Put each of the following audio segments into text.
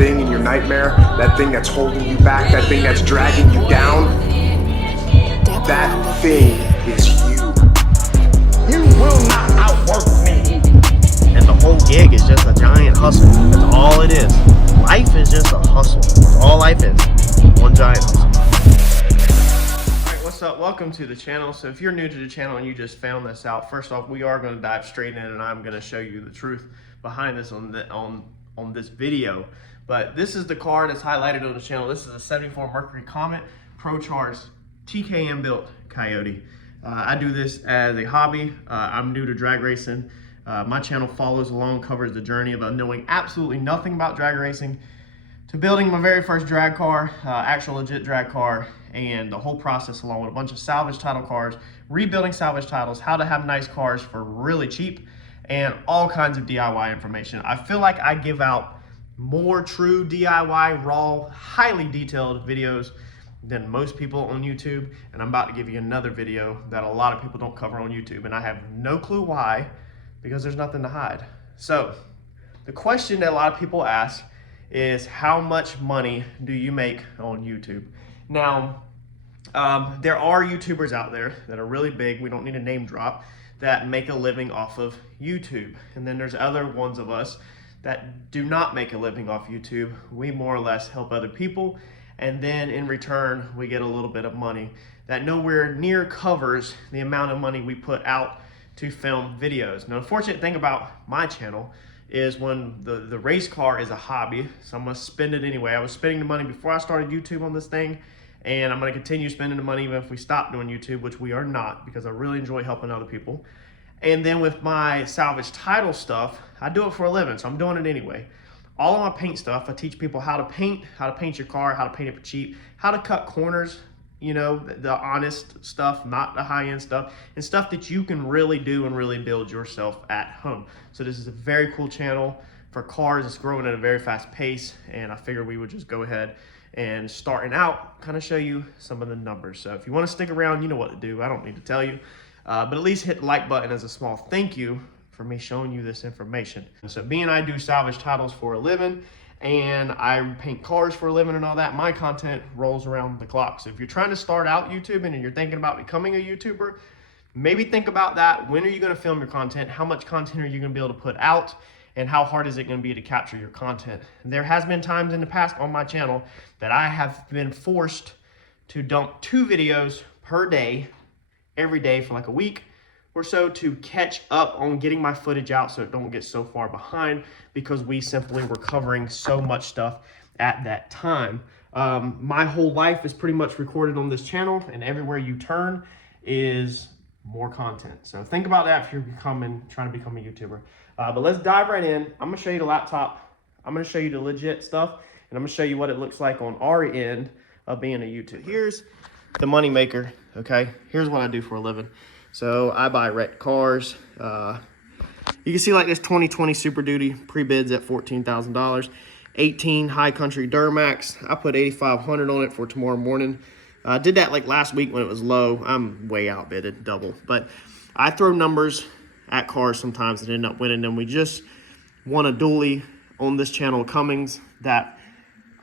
thing in your nightmare, that thing that's holding you back, that thing that's dragging you down, that thing is you. You will not outwork me. And the whole gig is just a giant hustle. That's all it is. Life is just a hustle. That's all life is. One giant hustle. Alright, what's up? Welcome to the channel. So if you're new to the channel and you just found this out, first off, we are going to dive straight in and I'm going to show you the truth behind this on this video. But this is the car that's highlighted on the channel. This is a 74 Mercury Comet Procharged TKM built Coyote. I do this as a hobby. I'm new to drag racing. My channel follows along, covers the journey of knowing absolutely nothing about drag racing to building my very first drag car, actual legit drag car, and the whole process along with a bunch of salvage title cars, rebuilding salvage titles, how to have nice cars for really cheap, and all kinds of DIY information. I feel like I give out more true DIY, raw, highly detailed videos than most people on YouTube, and I'm about to give you another video that a lot of people don't cover on YouTube, and I have no clue why, because there's nothing to hide. So the question that a lot of people ask is, how much money do you make on YouTube? Now, there are YouTubers out there that are really big, we don't need a name drop, that make a living off of YouTube. And then there's other ones of us that do not make a living off YouTube. We more or less help other people, and then in return, we get a little bit of money that nowhere near covers the amount of money we put out to film videos. Now, the unfortunate thing about my channel is when the race car is a hobby, so I'm gonna spend it anyway. I was spending the money before I started YouTube on this thing, and I'm gonna continue spending the money even if we stop doing YouTube, which we are not, because I really enjoy helping other people. And then with my salvage title stuff, I do it for a living, so I'm doing it anyway. All of my paint stuff, I teach people how to paint your car, how to paint it for cheap, how to cut corners, you know, the honest stuff, not the high-end stuff, and stuff that you can really do and really build yourself at home. So this is a very cool channel for cars. It's growing at a very fast pace, and I figured we would just go ahead and starting out, kind of show you some of the numbers. So if you want to stick around, you know what to do. I don't need to tell you, but at least hit the like button as a small thank you for me showing you this information. So being I do salvage titles for a living, and I paint cars for a living and all that, my content rolls around the clock. So if you're trying to start out YouTube and you're thinking about becoming a YouTuber, maybe think about that. When are you gonna film your content? How much content are you gonna be able to put out? And how hard is it gonna be to capture your content? There has been times in the past on my channel that I have been forced to dump 2 videos per day, every day for like a week or so, to catch up on getting my footage out so it don't get so far behind, because we simply were covering so much stuff at that time. My whole life is pretty much recorded on this channel, and everywhere you turn is more content. So think about that if you're trying to become a YouTuber. But let's dive right in. I'm gonna show you the laptop. I'm gonna show you the legit stuff, and I'm gonna show you what it looks like on our end of being a YouTuber. Here's the money maker, okay? Here's what I do for a living. So I buy wrecked cars. You can see like this 2020 Super Duty pre-bids at $14,000. 18 High Country Duramax. I put 8,500 on it for tomorrow morning. I did that like last week when it was low. I'm way outbidded, double. But I throw numbers at cars sometimes that end up winning them. We just won a dually on this channel, Cummings, that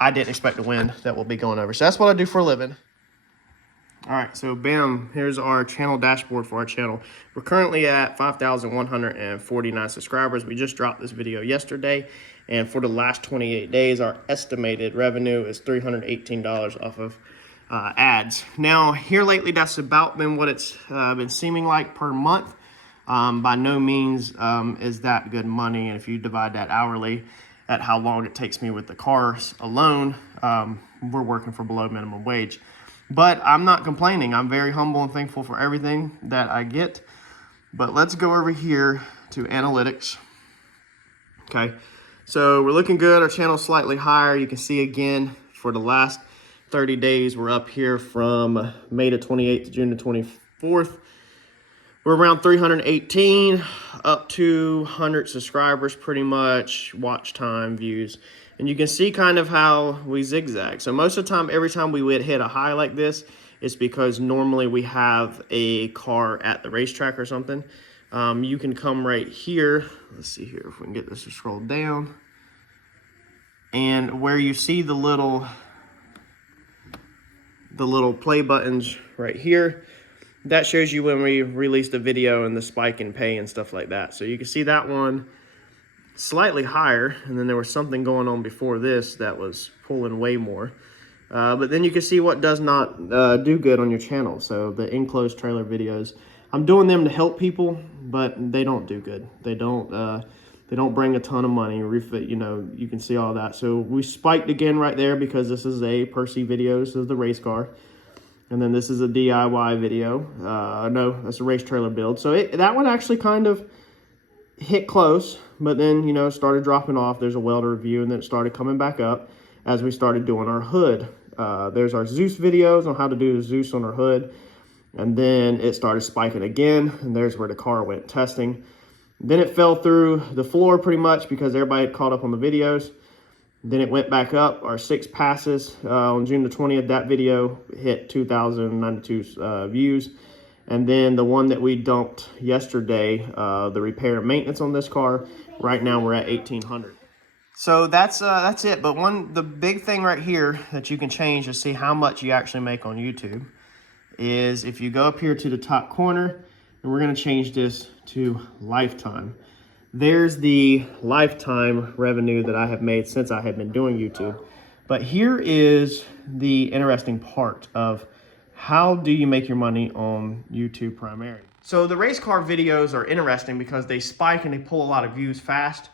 I didn't expect to win, that will be going over. So that's what I do for a living. All right, so bam, here's our channel dashboard for our channel. We're currently at 5,149 subscribers. We just dropped this video yesterday, and for the last 28 days, our estimated revenue is $318 off of ads. Now, here lately, that's about been what it's been seeming like per month. By no means is that good money, and if you divide that hourly at how long it takes me with the cars alone, we're working for below minimum wage. But I'm not complaining. I'm very humble and thankful for everything that I get. But let's go over here to analytics. Okay, so we're looking good. Our channel's slightly higher. You can see again, for the last 30 days, we're up here from May the 28th to June the 24th. We're around 318, up to 100 subscribers pretty much, watch time, views. And you can see kind of how we zigzag. So most of the time, every time we would hit a high like this, it's because normally we have a car at the racetrack or something. You can come right here. Let's see here if we can get this to scroll down. And where you see the little play buttons right here, that shows you when we released the video and the spike in pay and stuff like that. So you can see that one slightly higher, and then there was something going on before this that was pulling way more. But then you can see what does not do good on your channel. So the enclosed trailer videos, I'm doing them to help people, but they don't do good. They don't bring a ton of money. You know, you can see all that. So we spiked again right there because this is a per se video. This is the race car. And then this is a DIY video. No, that's a race trailer build. So that one actually kind of hit close, but then, you know, started dropping off. There's a welder review, and then it started coming back up as we started doing our hood. There's our Zeus videos on how to do Zeus on our hood. And then it started spiking again, and there's where the car went testing. Then it fell through the floor pretty much because everybody had caught up on the videos. Then it went back up, our 6 passes. On June the 20th, that video hit 2,092 views. And then the one that we dumped yesterday, the repair and maintenance on this car, right now we're at 1,800. So that's it. But the big thing right here that you can change to see how much you actually make on YouTube is if you go up here to the top corner, and we're gonna change this to lifetime. There's the lifetime revenue that I have made since I have been doing YouTube. But here is the interesting part of how do you make your money on YouTube primarily. So the race car videos are interesting because they spike and they pull a lot of views fast,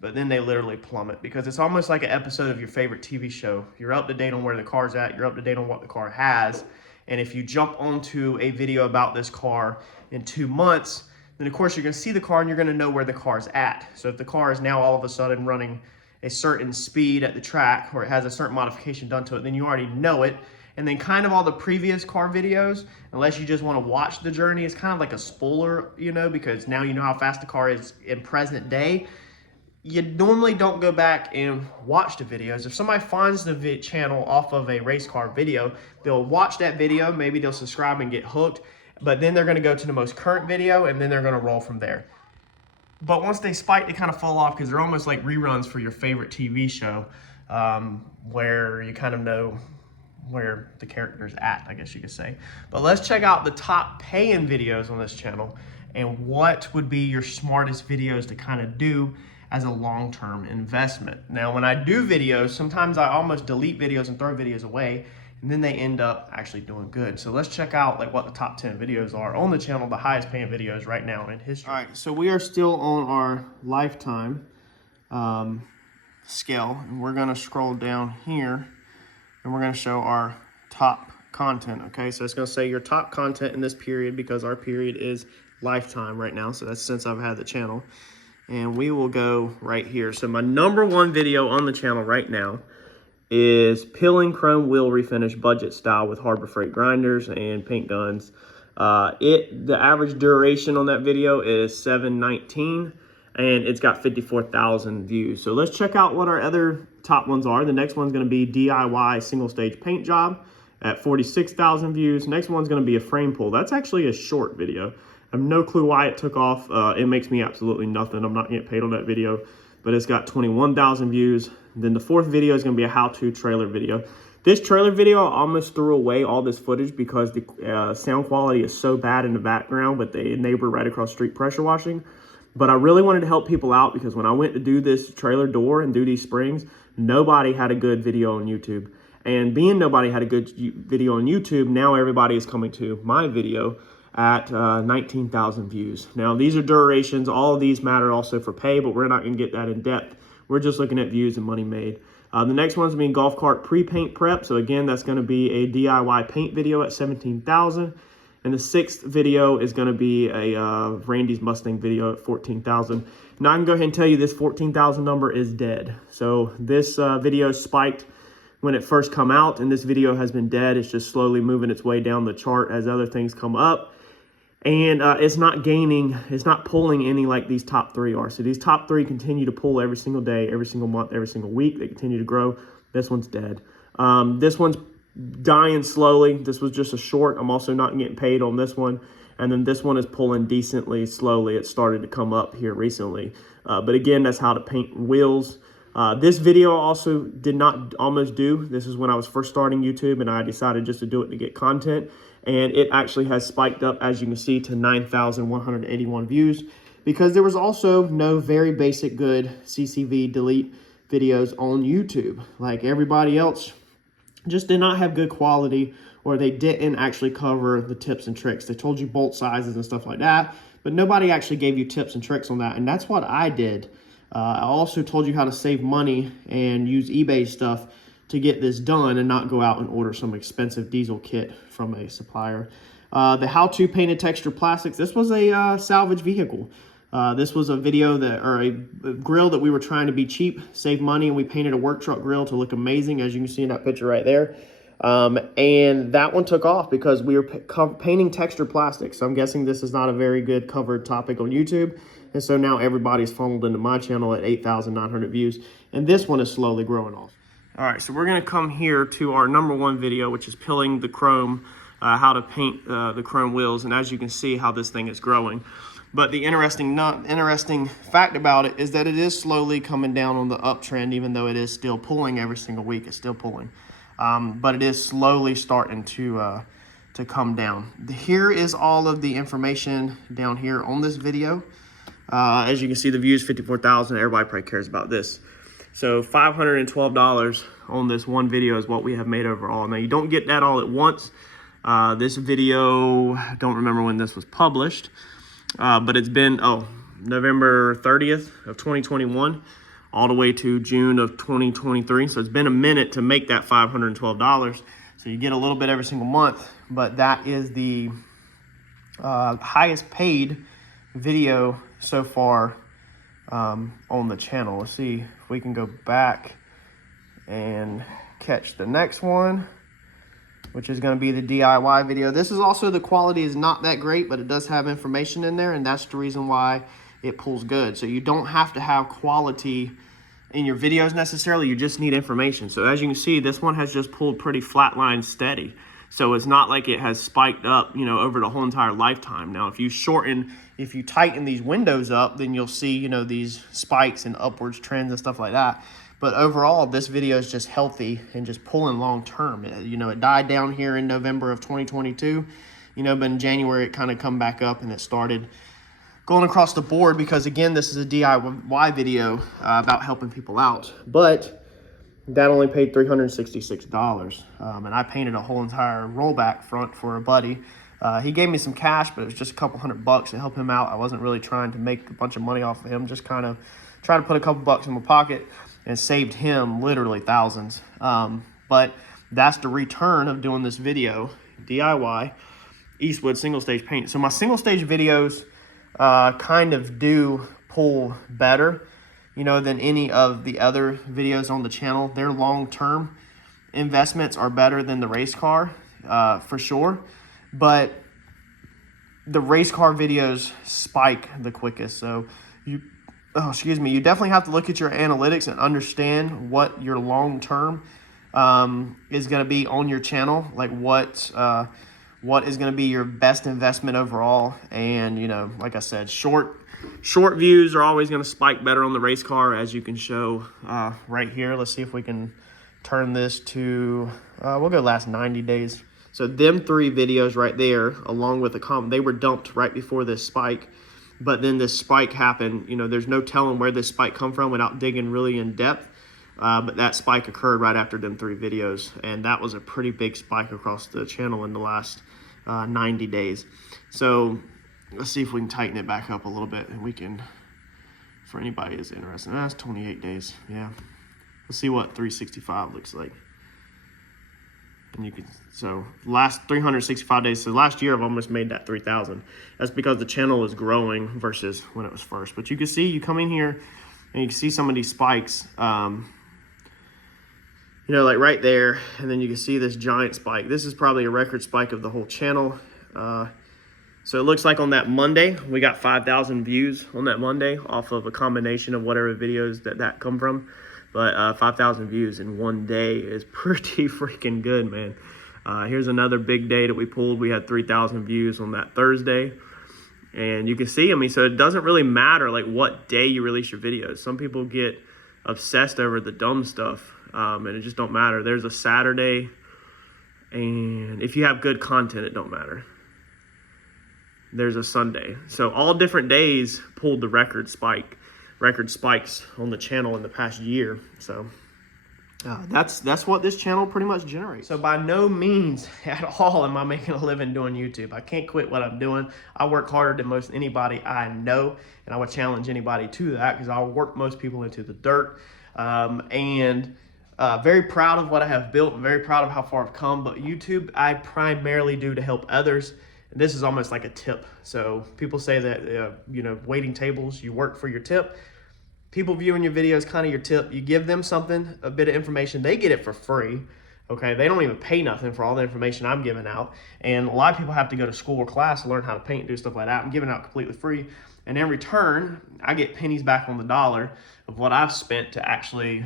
but then they literally plummet because it's almost like an episode of your favorite TV show. You're up to date on where the car's at, you're up to date on what the car has, and if you jump onto a video about this car in 2 months, then of course you're gonna see the car and you're gonna know where the car's at. So if the car is now all of a sudden running a certain speed at the track, or it has a certain modification done to it, then you already know it. And then kind of all the previous car videos, unless you just wanna watch the journey, it's kind of like a spoiler, you know, because now you know how fast the car is in present day. You normally don't go back and watch the videos. If somebody finds the channel off of a race car video, they'll watch that video, maybe they'll subscribe and get hooked, but then they're gonna go to the most current video and then they're gonna roll from there. But once they spike, they kind of fall off because they're almost like reruns for your favorite TV show, where you kind of know where the character's at, I guess you could say. But let's check out the top paying videos on this channel and what would be your smartest videos to kind of do as a long-term investment. Now, when I do videos, sometimes I almost delete videos and throw videos away, and then they end up actually doing good. So let's check out like what the top 10 videos are on the channel, the highest paying videos right now in history. All right, so we are still on our lifetime scale, and we're gonna scroll down here, and we're gonna show our top content, okay? So it's gonna say your top content in this period because our period is lifetime right now, so that's since I've had the channel. And we will go right here. So my #1 video on the channel right now is peeling chrome wheel refinish budget style with Harbor Freight grinders and paint guns. The average duration on that video is 7:19, and it's got 54,000 views. So let's check out what our other top ones are. The next one's gonna be DIY single stage paint job at 46,000 views. Next one's gonna be a frame pull. That's actually a short video. I have no clue why it took off. It makes me absolutely nothing. I'm not getting paid on that video, but it's got 21,000 views. Then the 4th video is gonna be a how-to trailer video. This trailer video, I almost threw away all this footage because the sound quality is so bad in the background with the neighbor right across the street pressure washing. But I really wanted to help people out because when I went to do this trailer door and do these springs, nobody had a good video on YouTube. And being nobody had a good video on YouTube, now everybody is coming to my video at 19,000 views. Now these are durations, all of these matter also for pay, but we're not gonna get that in depth. We're just looking at views and money made. The next one's gonna be golf cart pre-paint prep. So again, that's gonna be a DIY paint video at 17,000. And the 6th video is gonna be a Randy's Mustang video at 14,000. Now I can go ahead and tell you this 14,000 number is dead. So this video spiked when it first come out, and this video has been dead. It's just slowly moving its way down the chart as other things come up. And it's not gaining, it's not pulling any like these top 3 are. So these top 3 continue to pull every single day, every single month, every single week. They continue to grow. This one's dead. This one's dying slowly. This was just a short. I'm also not getting paid on this one. And then this one is pulling decently slowly. It started to come up here recently. But again, that's how to paint wheels. This video also did not almost do. This is when I was first starting YouTube, and I decided just to do it to get content. And it actually has spiked up, as you can see, to 9,181 views, because there was also no very basic good CCV delete videos on YouTube. Like everybody else just did not have good quality, or they didn't actually cover the tips and tricks. They told you bolt sizes and stuff like that, but nobody actually gave you tips and tricks on that. And that's what I did. I also told you how to save money and use eBay stuff to get this done and not go out and order some expensive diesel kit from a supplier. The how-to painted texture plastics. This was a salvage vehicle. This was a video or a grill that we were trying to be cheap, save money, and we painted a work truck grill to look amazing, as you can see in that picture right there. And that one took off because we were painting texture plastics. So I'm guessing this is not a very good covered topic on YouTube. And so now everybody's funneled into my channel at 8,900 views. And this one is slowly growing off. All right, so we're gonna come here to our #1 video, which is peeling the chrome, how to paint the chrome wheels. And as you can see how this thing is growing. But the interesting fact about it is that it is slowly coming down on the uptrend, even though it is still pulling every single week. It's still pulling. But it is slowly starting to come down. Here is all of the information down here on this video. As you can see, the views 54,000. Everybody probably cares about this. So $512 on this one video is what we have made overall. Now you don't get that all at once. This video, I don't remember when this was published, but it's been November 30th of 2021 all the way to June of 2023. So it's been a minute to make that $512. So you get a little bit every single month, but that is the highest paid video so far on the channel. Let's see if we can go back and catch the next one, which is going to be the DIY video. This is also, the quality is not that great, but it does have information in there, and that's the reason why it pulls good. So you don't have to have quality in your videos necessarily, you just need information. So as you can see, this one has just pulled pretty flatline steady. So it's not like it has spiked up, you know, over the whole entire lifetime. Now, if you tighten these windows up, then you'll see, you know, these spikes and upwards trends and stuff like that. But overall, this video is just healthy and just pulling long term. You know, it died down here in November of 2022, you know, but in January it kind of come back up and it started going across the board, because again, this is a DIY video about helping people out. But that only paid $366. And I painted a whole entire rollback front for a buddy. He gave me some cash, but it was just a couple $100 to help him out. I wasn't really trying to make a bunch of money off of him, just kind of trying to put a couple bucks in my pocket, and saved him literally thousands. But that's the return of doing this video, DIY Eastwood single stage paint. So my single stage videos kind of do pull better, you know, than any of the other videos on the channel. Their long-term investments are better than the race car, for sure. But the race car videos spike the quickest. So you definitely have to look at your analytics and understand what your long-term is going to be on your channel. Like what is going to be your best investment overall. And, you know, like I said, short views are always going to spike better on the race car, as you can show right here. Let's see if we can turn this to, we'll go last 90 days. So them 3 videos right there, along with the comment, they were dumped right before this spike. But then this spike happened. You know, there's no telling where this spike come from without digging really in depth. But that spike occurred right after them 3 videos. And that was a pretty big spike across the channel in the last 90 days. So let's see if we can tighten it back up a little bit, and we can, for anybody who's interested. That's 28 days, yeah. Let's see what 365 looks like. And you can, so last 365 days, so last year I've almost made that 3,000. That's because the channel is growing versus when it was first. But you can see, you come in here and you can see some of these spikes, you know, like right there, and then you can see this giant spike. This is probably a record spike of the whole channel. So it looks like on that Monday, we got 5,000 views on that Monday off of a combination of whatever videos that come from. But 5,000 views in one day is pretty freaking good, man. Here's another big day that we pulled. We had 3,000 views on that Thursday. And you can see, I mean, so it doesn't really matter like what day you release your videos. Some people get obsessed over the dumb stuff, and it just don't matter. There's a Saturday, and if you have good content, it don't matter. There's a Sunday. So all different days pulled the record spikes on the channel in the past year. So that's what this channel pretty much generates. So by no means at all am I making a living doing YouTube. I can't quit what I'm doing. I work harder than most anybody I know, and I would challenge anybody to that because I'll work most people into the dirt. Very proud of what I have built. I'm very proud of how far I've come, but YouTube I primarily do to help others. And this is almost like a tip. So people say that, waiting tables, you work for your tip. People viewing your videos, kind of your tip. You give them something, a bit of information, they get it for free. Okay, they don't even pay nothing for all the information I'm giving out. And a lot of people have to go to school or class to learn how to paint and do stuff like that. I'm giving out completely free. And in return, I get pennies back on the dollar of what I've spent to actually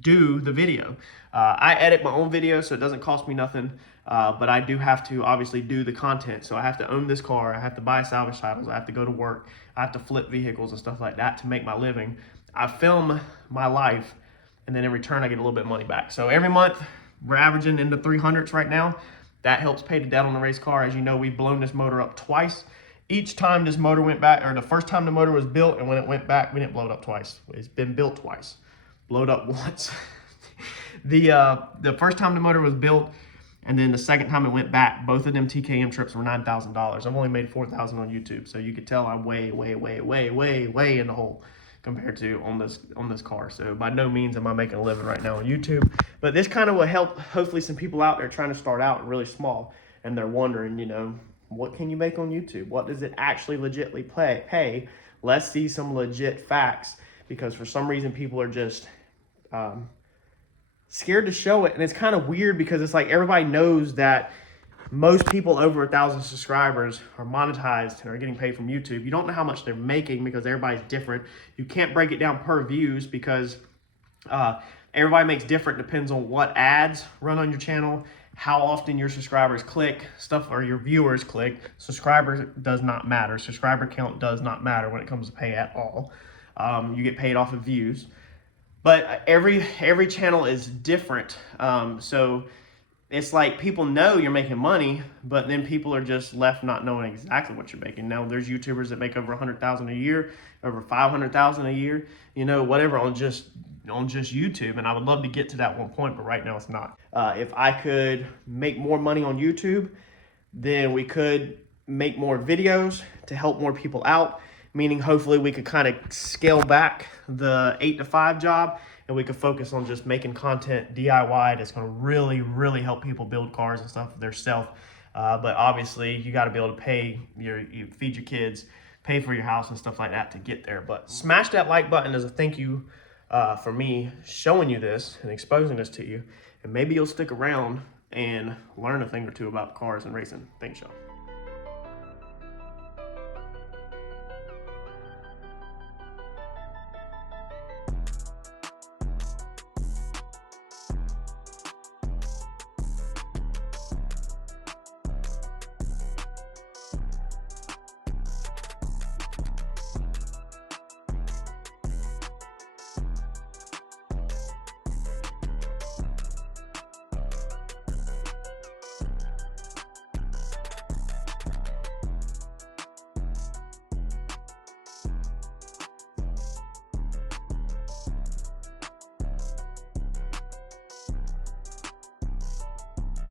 do the video. I edit my own video, so it doesn't cost me nothing, but I do have to obviously do the content. So I have to own this car, I have to buy salvage titles, I have to go to work, I have to flip vehicles and stuff like that to make my living. I film my life, and then in return I get a little bit of money back. So every month we're averaging in the 300s right now. That helps pay the debt on the race car. As you know, we've blown this motor up twice. Each time this motor went back, or the first time the motor was built and when it went back, we didn't blow it up twice. It's been built twice. Blowed up once. The first time the motor was built, and then the second time it went back, both of them TKM trips were $9,000. I've only made $4,000 on YouTube, so you could tell I'm way in the hole compared to on this car. So by no means am I making a living right now on YouTube, but this kind of will help hopefully some people out there trying to start out really small, and they're wondering, what can you make on YouTube? What does it actually legitimately pay? Let's see some legit facts, because for some reason people are just scared to show it. And it's kind of weird because it's like everybody knows that most people over 1,000 subscribers are monetized and are getting paid from YouTube. You don't know how much they're making because everybody's different. You can't break it down per views because everybody makes different, depends on what ads run on your channel, how often your subscribers click stuff, or your viewers click. Subscribers does not matter. Subscriber count does not matter when it comes to pay at all. You get paid off of views. But every channel is different. So it's like people know you're making money, but then people are just left not knowing exactly what you're making. Now there's YouTubers that make over 100,000 a year, over 500,000 a year, whatever on just YouTube. And I would love to get to that one point, but right now it's not. If I could make more money on YouTube, then we could make more videos to help more people out. Meaning hopefully we could kind of scale back the 8 to 5 job, and we could focus on just making content DIY that's going to really help people build cars and stuff themselves. But obviously you got to be able to pay you feed your kids, pay for your house and stuff like that to get there. But smash that like button as a thank you for me showing you this and exposing this to you, and maybe you'll stick around and learn a thing or two about cars and racing. Thanks, y'all.